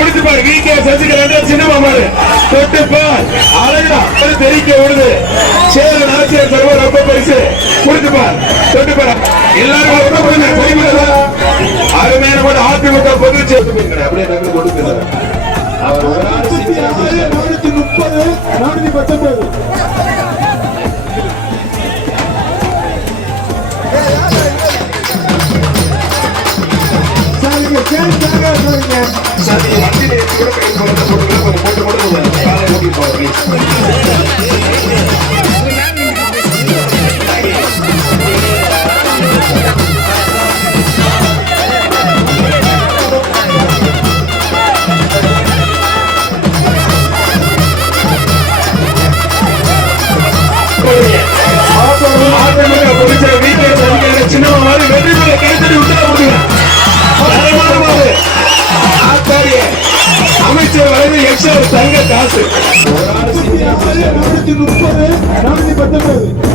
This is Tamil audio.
குடிச்சு பாரு வீக்கே சசிகலா சின்னமா பாரு தொட்டு பார் அழகா தெரிக்க விடுது சேர நாச்சியார் சர்வ ரொம்ப பரிசு குடிச்சு பார் தொட்டு பாரு எல்லாரும் அருமையான கூட அதிமுக பொது சேர்த்து அப்படியே நாங்கள் கொடுக்கிறார் அவர் ஒரு ஆள் 430 419 சின்னமா மாதிரி வெற்றி பெற கைத்தறி விட்டு அமைச்சர் வரைவில் எக்ஸ்ட்ரா தங்க காசு 430 419